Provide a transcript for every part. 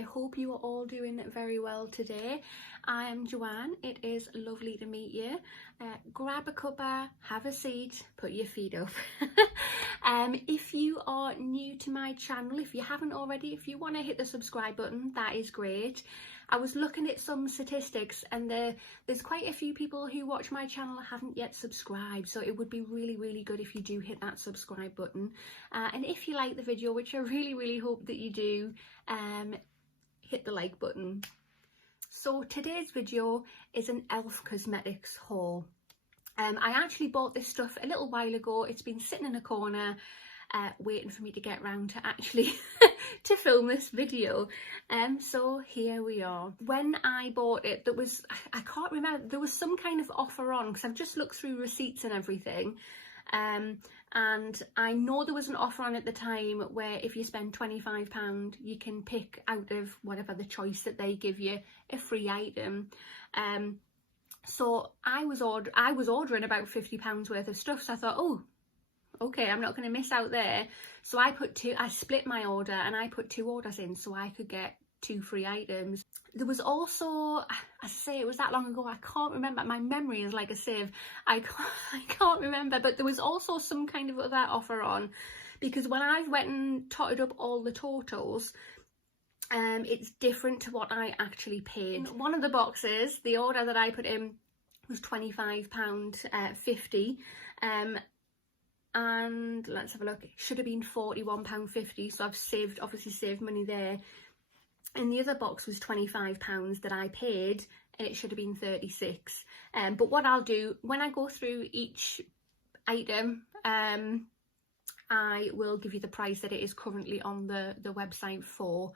I hope you are all doing very well today. I am Joanne. It is lovely to meet you. Grab a cuppa, have a seat, put your feet up. If you are new to my channel, if you haven't already, if you want to hit the subscribe button, that is great. I was looking at some statistics and there's quite a few people who watch my channel haven't yet subscribed, so it would be really good if you do hit that subscribe button. And if you like the video, which I really hope that you do, hit the like button. So today's video is an e.l.f. Cosmetics haul. I actually bought this stuff a little while ago. It's been sitting in a corner waiting for me to get round to actually to film this video. So here we are. When I bought it, there was, I can't remember, there was some kind of offer on, because I've just looked through receipts and everything. And I know there was an offer on at the time where if you spend £25 you can pick out of whatever the choice that they give you a free item. So I was ordering about £50 worth of stuff, so I thought, oh, okay, I'm not going to miss out there. So I split my order and I put 2 orders in so I could get 2 free items. There was also, I say it was that long ago, I can't remember, my memory is like a sieve, I can't remember, but there was also some kind of other offer on, because when I went and totted up all the totals, it's different to what I actually paid. In one of the boxes, the order that I put in was £25.50, and let's have a look, it should have been £41.50, so I've obviously saved money there. And the other box was £25 that I paid, and it should have been 36. But what I'll do when I go through each item, I will give you the price that it is currently on the website for.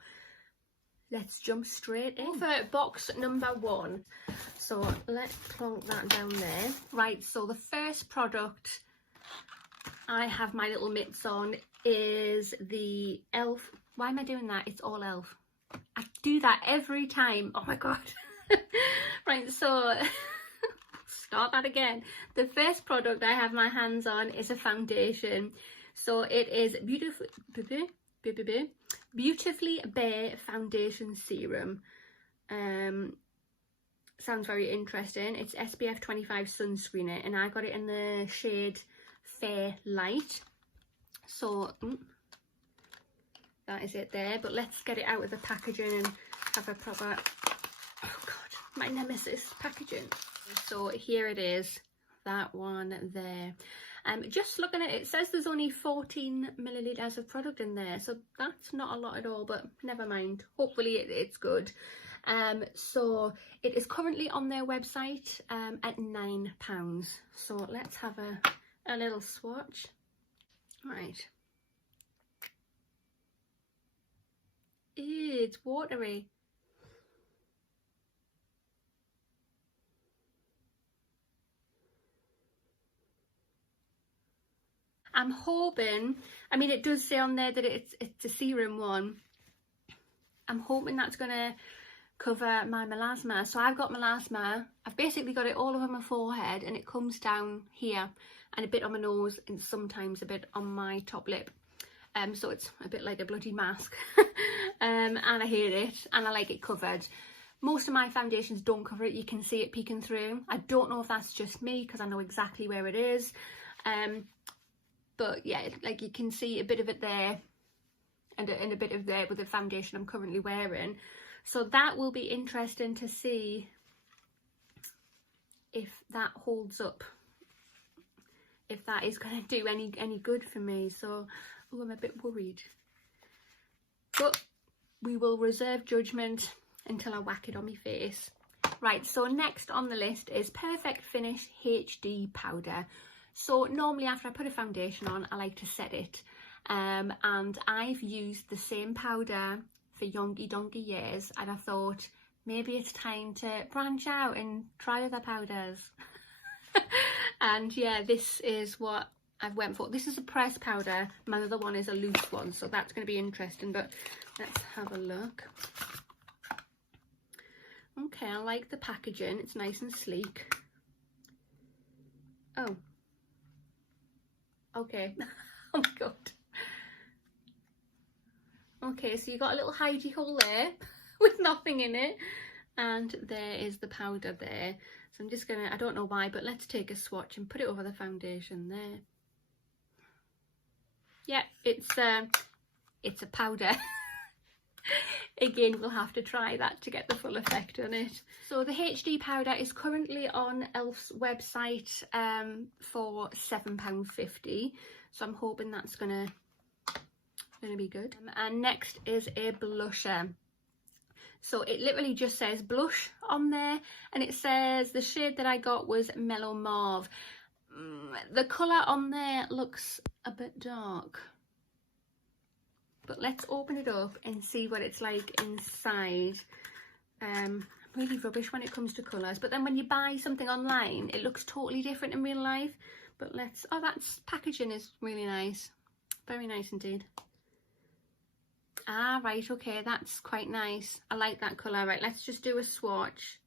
Let's jump straight in. For box number 1, so let's plonk that down there. Right, so the first product I have my little mitts on is the e.l.f. Why am I doing that? It's all e.l.f. I do that every time. Oh my god. Right, so start that again. The first product I have my hands on is a foundation. So it is Beautifully Bare Foundation Serum. Sounds very interesting. It's SPF 25 sunscreen, and I got it in the shade Fair Light. So that is it there, but let's get it out of the packaging and have a proper, oh god, my nemesis, packaging. So here it is, that one there. Just looking at it, it says there's only 14 millilitres of product in there, so that's not a lot at all, but never mind, hopefully it's good. So it is currently on their website at £9. So let's have a little swatch. Right. Ew, it's watery. I'm hoping, I mean it does say on there that it's a serum one. I'm hoping that's gonna cover my melasma. So I've got melasma, I've basically got it all over my forehead, and it comes down here and a bit on my nose and sometimes a bit on my top lip. So it's a bit like a bloody mask. And I hate it, and I like it covered. Most of my foundations don't cover it, you can see it peeking through. I don't know if that's just me, because I know exactly where it is. But yeah, like you can see a bit of it there, and a bit of there with the foundation I'm currently wearing. So that will be interesting to see if that holds up, if that is going to do any good for me. So oh, I'm a bit worried, but we will reserve judgment until I whack it on my face. Right, so next on the list is Perfect Finish HD powder. So normally after I put a foundation on, I like to set it, and I've used the same powder for yonky donkey years, and I thought maybe it's time to branch out and try other powders. And yeah, this is what I've went for. This is a pressed powder, my other one is a loose one, so that's going to be interesting, but let's have a look. Okay, I like the packaging, it's nice and sleek. Oh, okay. Oh my god. Okay, so you got a little hidey hole there. with nothing in it. And there is the powder there. So I'm just gonna, I don't know why, but let's take a swatch and put it over the foundation there. Yeah, it's a powder. Again, we'll have to try that to get the full effect on it. So the HD powder is currently on e.l.f.'s website for £7.50. So I'm hoping that's gonna be good. And next is a blusher. So it literally just says blush on there, and it says the shade that I got was Mellow Mauve. The colour on there looks a bit dark. But let's open it up and see what it's like inside. I'm really rubbish when it comes to colours, but then when you buy something online, it looks totally different in real life. But let's, oh, that's packaging is really nice. Very nice indeed. Ah, right, okay, that's quite nice. I like that colour. Right, let's just do a swatch.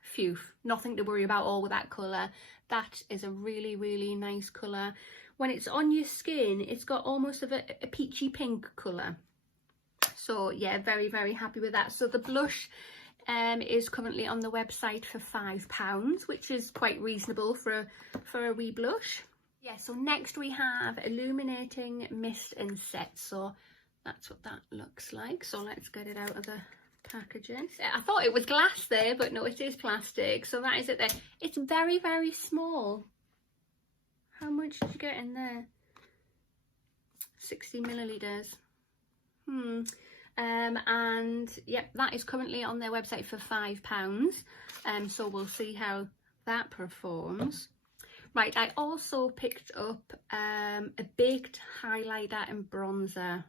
Phew, nothing to worry about all with that colour. That is a really, really nice colour. When it's on your skin, it's got almost of a peachy pink colour. So yeah, very, very happy with that. So the blush is currently on the website for £5, which is quite reasonable for a wee blush. Yeah, so next we have Illuminating Mist and Set. So that's what that looks like. So let's get it out of the packaging. I thought it was glass there, but no, it is plastic. So that is it there. It's very, very small. How much did you get in there? 60 millilitres. And yep, that is currently on their website for £5. So we'll see how that performs. Right, I also picked up a baked highlighter and bronzer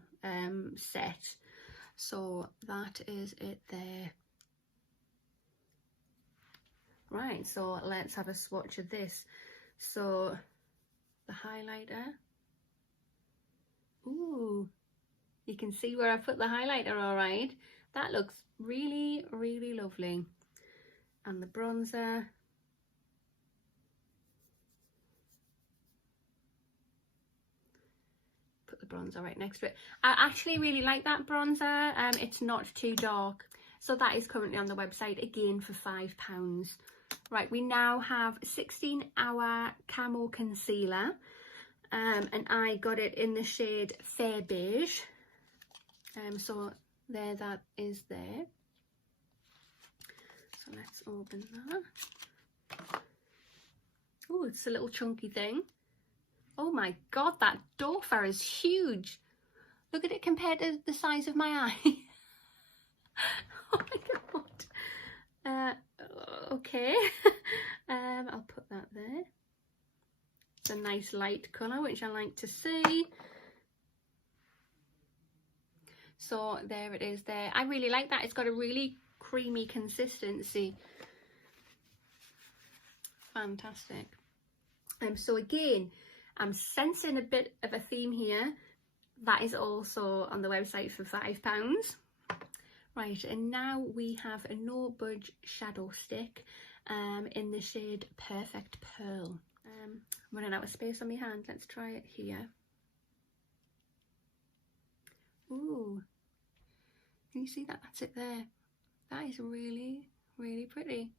set. So that is it there. Right, so let's have a swatch of this. So the highlighter. Ooh, you can see where I put the highlighter, all right. That looks really, really lovely. And the bronzer. Put the bronzer right next to it. I actually really like that bronzer. It's not too dark. So that is currently on the website again for £5. Right, we now have 16-hour Camo concealer, and I got it in the shade Fair Beige. So there, that is there. So let's open that. Oh, it's a little chunky thing. Oh my god, that dofer is huge. Look at it compared to the size of my eye. Oh my god. Okay. I'll put that there. It's a nice light colour, which I like to see. So there it is there. I really like that. It's got a really creamy consistency. Fantastic. So again, I'm sensing a bit of a theme here. That is also on the website for £5. Right, and now we have a No Budge shadow stick in the shade Perfect Pearl. I'm running out of space on my hand. Let's try it here. Ooh, can you see that? That's it there. That is really, really pretty.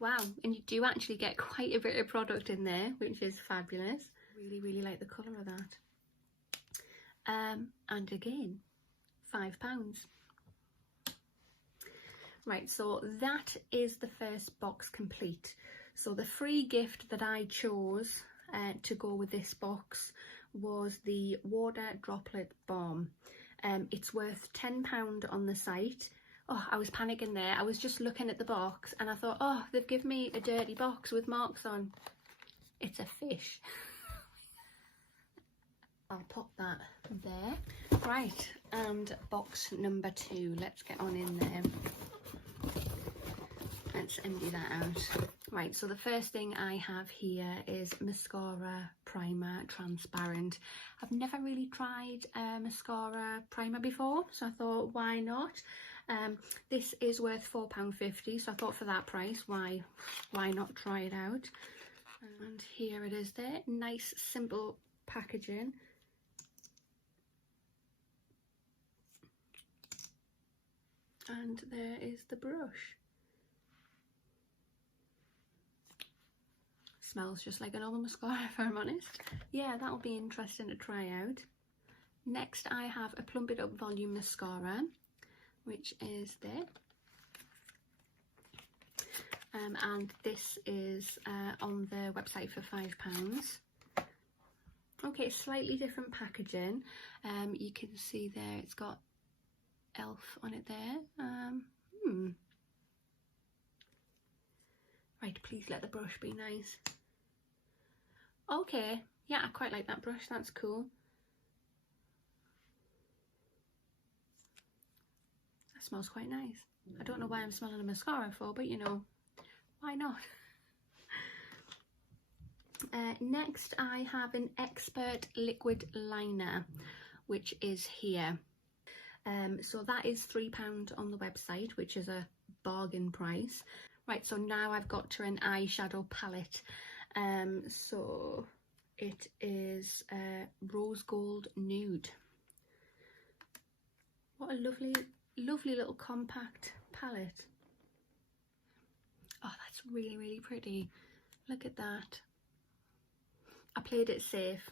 Wow, and you do actually get quite a bit of product in there, which is fabulous. Really, really like the colour of that. And again, £5. Right, so that is the first box complete. So the free gift that I chose to go with this box was the Water Droplet Balm. It's worth £10 on the site. Oh, I was panicking there. I was just looking at the box and I thought, oh, they've given me a dirty box with marks on. It's a fish. I'll pop that there. Right, and box number 2. Let's get on in there. Let's empty that out. Right, so the first thing I have here is Mascara Primer Transparent. I've never really tried Mascara Primer before, so I thought, why not? This is worth £4.50, so I thought for that price, why not try it out? And here it is there, nice simple packaging. And there is the brush. Smells just like a normal mascara if I'm honest. Yeah, that'll be interesting to try out. Next I have a Plump It Up Volume Mascara, which is there. And this is on the website for £5. Okay, slightly different packaging. You can see there it's got elf on it there. Right, please let the brush be nice. Okay, yeah, I quite like that brush, that's cool. That smells quite nice. I don't know why I'm smelling a mascara for, but you know, why not? Next I have an Expert Liquid Liner, which is here. So that is £3 on the website, which is a bargain price. Right, so now I've got to an eyeshadow palette. So it is Rose Gold Nude. What a lovely, lovely little compact palette. Oh, that's really, really pretty. Look at that. I played it safe,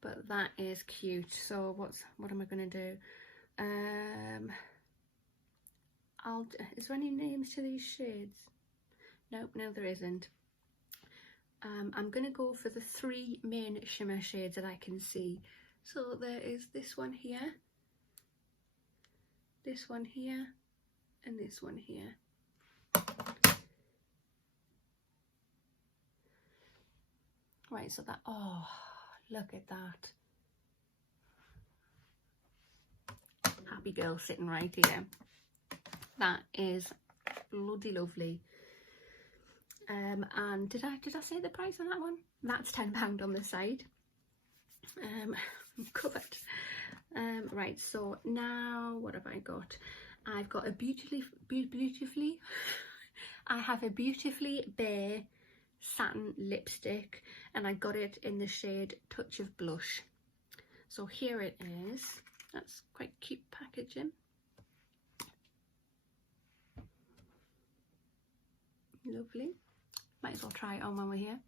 but that is cute. So what am I gonna do? Is there any names to these shades? Nope, no there isn't. I'm gonna go for the 3 main shimmer shades that I can see. So there is this one here, this one here, and this one here. Right, so that, oh, look at that. Happy girl sitting right here. That is bloody lovely. And did I say the price on that one? That's £10 on the side. I'm covered. Right, so now what have I got? I've got a I have a beautifully bare satin lipstick, and I got it in the shade Touch of Blush. So here it is. That's quite cute packaging. Lovely. Might as well try it on when we're here.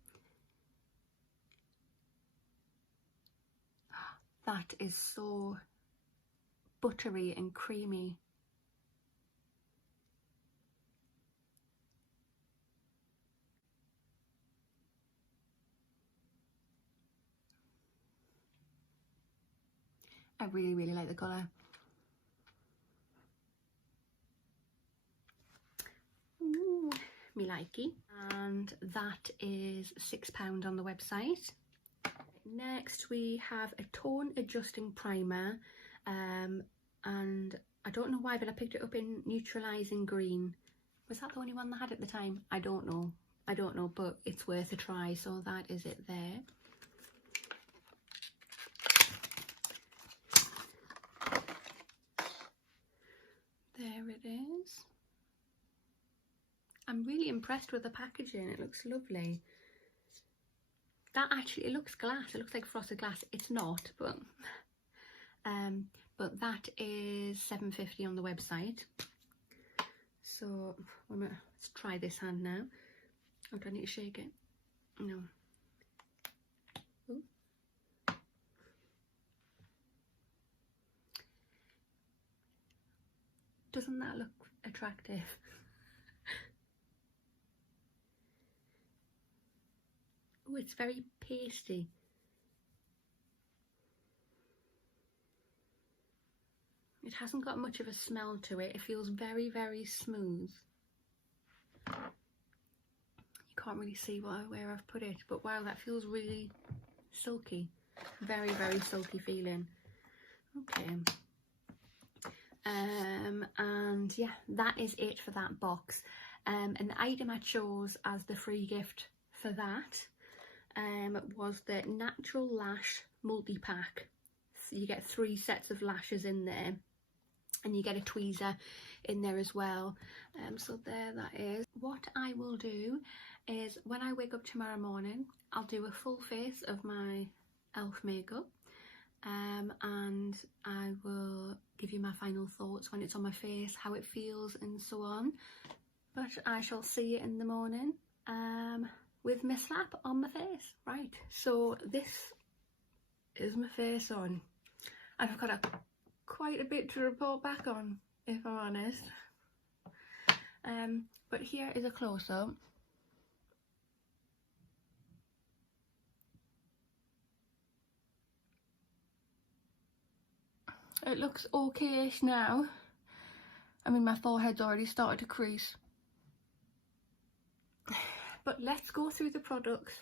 That is so buttery and creamy. I really, really like the colour. Ooh, me likey. And that is £6 on the website. Next we have a tone adjusting primer, and I don't know why, but I picked it up in neutralising green. Was that the only one that had it at the time? I don't know, but it's worth a try. So that is it there. There it is. I'm really impressed with the packaging. It looks lovely. That actually, it looks glass. It looks like frosted glass. It's not, but that is £7.50 on the website. So let's try this hand now. Oh, do I need to shake it? No. Ooh. Doesn't that look attractive? Oh, it's very pasty. It hasn't got much of a smell to it. It feels very, very smooth. You can't really see where I've put it, but wow, that feels really silky. Very, very silky feeling. Okay. And yeah, that is it for that box. And the item I chose as the free gift for that was the Natural Lash multi-pack. So you get 3 sets of lashes in there. and you get a tweezer in there as well. So there that is. What I will do is when I wake up tomorrow morning, I'll do a full face of my elf makeup, and I will give you my final thoughts when it's on my face, how it feels and so on. But I shall see you in the morning with my slap on my face. Right, so this is my face on, and I've got quite a bit to report back on, if I'm honest. But here is a close-up. It looks okay-ish now. I mean, my forehead's already started to crease. But let's go through the products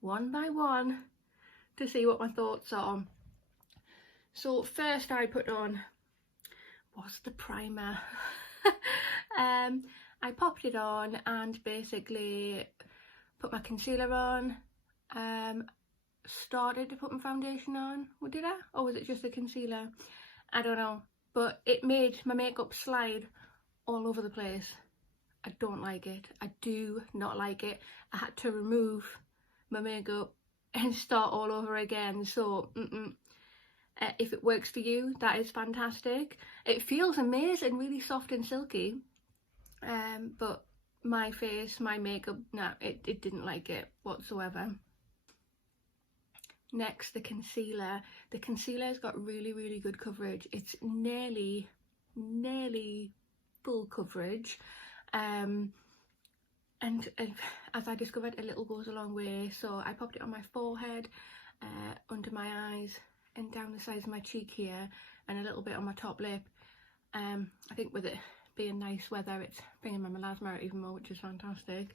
one by one to see what my thoughts are. So first I put on was the primer. I popped it on and basically put my concealer on, started to put my foundation on. Well, did I? Or was it just the concealer? I don't know, but it made my makeup slide all over the place. I don't like it. I do not like it. I had to remove my makeup and start all over again. So if it works for you, that is fantastic. It feels amazing, really soft and silky, but my face, my makeup, no, it didn't like it whatsoever. Next, the concealer. The concealer's got really good coverage. It's nearly full coverage, and as I discovered, a little goes a long way. So I popped it on my forehead, under my eyes, and down the sides of my cheek here, and a little bit on my top lip. I think with it being nice weather, it's bringing my melasma out even more, which is fantastic.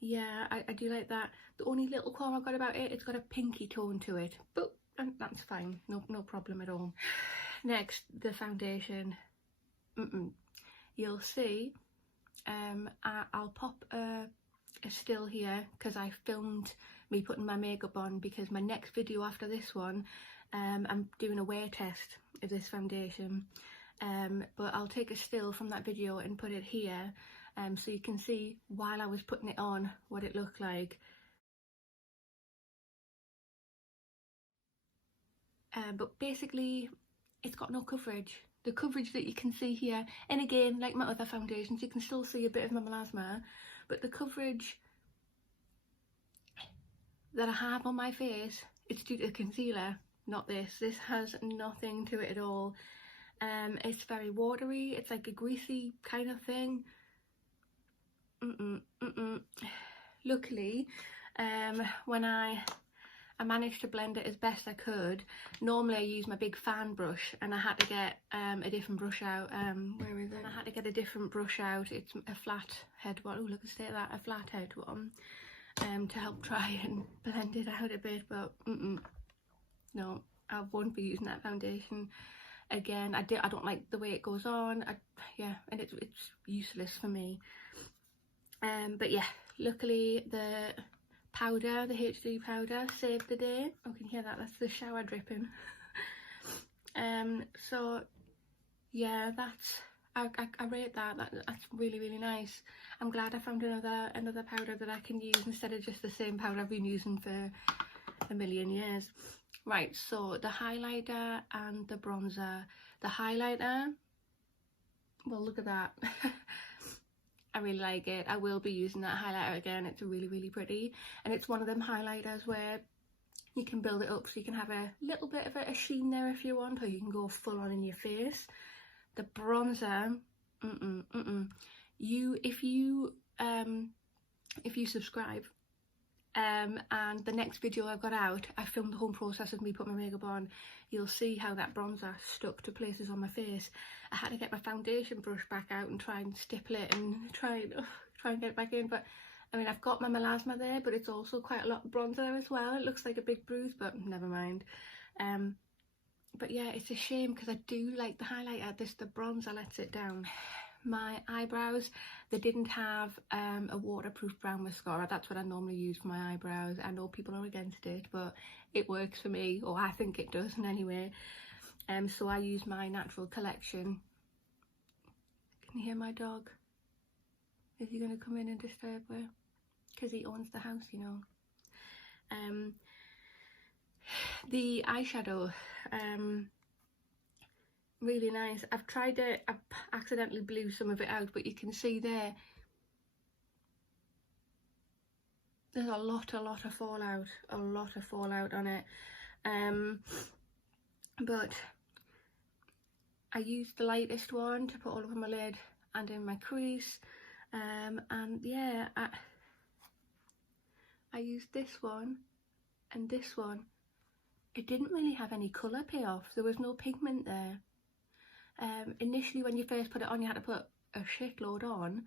Yeah, I do like that. The only little qualm I've got about it, it's got a pinky tone to it, but that's fine, no problem at all. Next, the foundation. You'll see, I'll pop a still here because I filmed me putting my makeup on, because my next video after this one, I'm doing a wear test of this foundation, but I'll take a still from that video and put it here, so you can see while I was putting it on what it looked like. But basically it's got no coverage. The coverage that you can see here, and again, like my other foundations, you can still see a bit of my melasma, but the coverage that I have on my face, it's due to the concealer, not this. This has nothing to it at all. It's very watery, it's like a greasy kind of thing. Luckily, when I managed to blend it as best I could. Normally I use my big fan brush, and I had to get a different brush out. Where is it? I had to get a different brush out. It's a flat head one. Oh, look at the state of that, a flat head one, to help try and blend it out a bit. But no, I won't be using that foundation again. I don't like the way it goes on. Yeah, and it's useless for me. But yeah, luckily the powder, the HD powder, saved the day. Oh, can you hear that? That's the shower dripping. So yeah, that's I rate that. That's really nice. I'm glad I found another powder that I can use instead of just the same powder I've been using for a million years. Right, so the highlighter and the bronzer. The highlighter, well, look at that. I really like it. I will be using that highlighter again. It's really pretty, and it's one of them highlighters where you can build it up so you can have a little bit of a sheen there if you want, or you can go full on in your face. The bronzer, if you subscribe, and the next video I've got out, I filmed the whole process of me putting my makeup on. You'll see how that bronzer stuck to places on my face. I had to get my foundation brush back out and try and stipple it and try and get it back in. But I mean, I've got my melasma there, but it's also quite a lot of bronzer there as well. It looks like a big bruise, but never mind. But yeah, it's a shame because I do like the highlighter. The bronzer lets it down. My eyebrows, they didn't have a waterproof brown mascara. That's what I normally use for my eyebrows. I know people are against it, but it works for me, or I think it does in any way. So I use my natural collection. Can you hear my dog? Is he going to come in and disturb her? Because he owns the house, you know. The eyeshadow, really nice. I've tried it, I accidentally blew some of it out, but you can see there's a lot of fallout on it. But I used the lightest one to put all over my lid and in my crease, and yeah, I used this one and this one. It didn't really have any colour payoff. There was no pigment there. Initially when you first put it on, you had to put a shitload on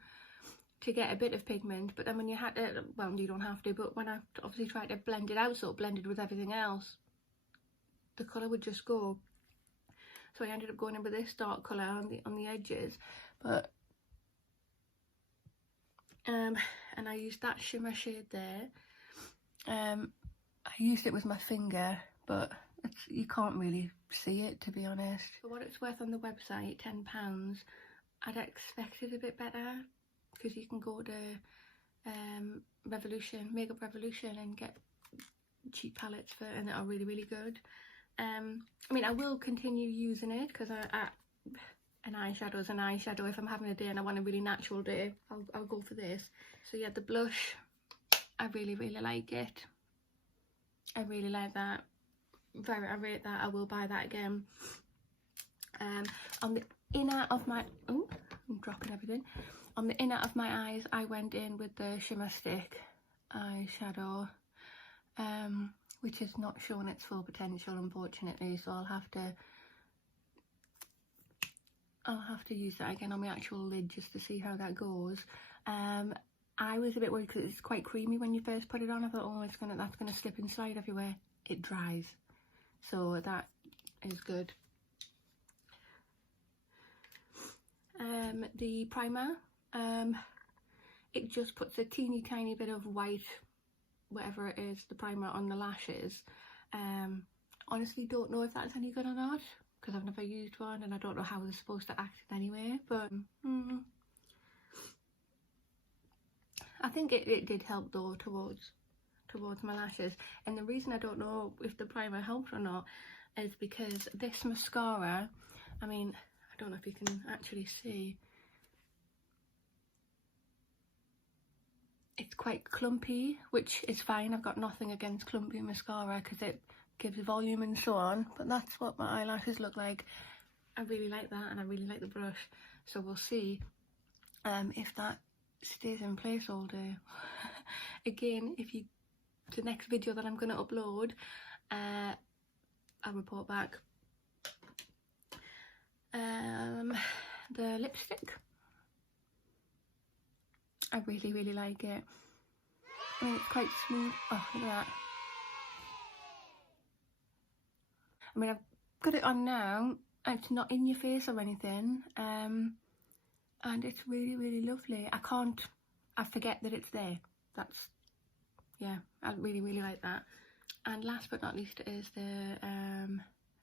to get a bit of pigment, but then when you had to, well, you don't have to, but when I obviously tried to blend it out so it blended with everything else, the colour would just go. So I ended up going in with this dark colour on the edges, but and I used that shimmer shade there. I used it with my finger, but you can't really see it, to be honest. For what it's worth on the website, £10, I'd expected a bit better, because you can go to Makeup Revolution and get cheap palettes for, and they are really good. I mean, I will continue using it, because an eyeshadow is an eyeshadow. If I'm having a day and I want a really natural day, I'll go for this. So yeah, the blush, I really like it. I really like that. I rate that. I will buy that again. On the inner of my, oh, I'm dropping everything. On the inner of my eyes, I went in with the Shimmer Stick eyeshadow, which has not shown its full potential, unfortunately. So I'll have to use that again on my actual lid just to see how that goes. I was a bit worried because it's quite creamy when you first put it on. I thought, oh, that's gonna slip and slide everywhere. It dries, so that is good. The primer, it just puts a teeny tiny bit of white, whatever it is, the primer on the lashes. Honestly, don't know if that's any good or not, because I've never used one and I don't know how they're supposed to act anyway, but I think it did help though towards my lashes. And the reason I don't know if the primer helped or not is because this mascara, I mean, I don't know if you can actually see, it's quite clumpy, which is fine. I've got nothing against clumpy mascara because it gives volume and so on, but that's what my eyelashes look like. I really like that, and I really like the brush, so we'll see if that stays in place all day. Again, the next video that I'm going to upload, I'll report back. The lipstick, I really like it. I mean, it's quite smooth. Oh, look at that. I mean, I've got it on now, and it's not in your face or anything, and it's really lovely. I forget that it's there. Yeah, I really like that. And last but not least is the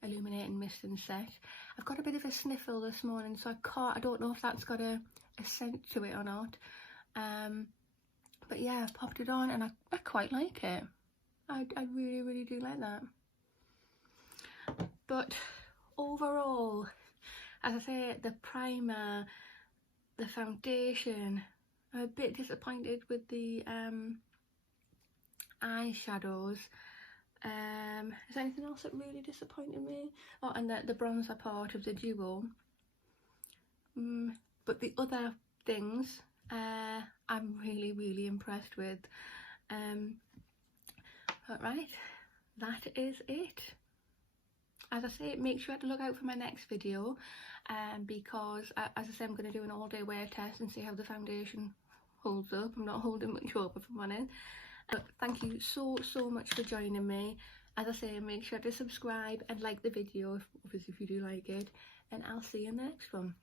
Illuminating Mist and Set. I've got a bit of a sniffle this morning, so I don't know if that's got a scent to it or not. But yeah, I've popped it on and I quite like it. I really do like that. But overall, as I say, the primer, the foundation, I'm a bit disappointed with the eyeshadows. Is there anything else that really disappointed me? Oh, and the bronzer part of the duo. But the other things, I'm really impressed with. Alright, that is it. As I say, make sure to look out for my next video, because as I say, I'm going to do an all-day wear test and see how the foundation holds up. I'm not holding much up if I'm honest. But thank you so much for joining me. As I say, make sure to subscribe and like the video, obviously if you do like it, and I'll see you in the next one.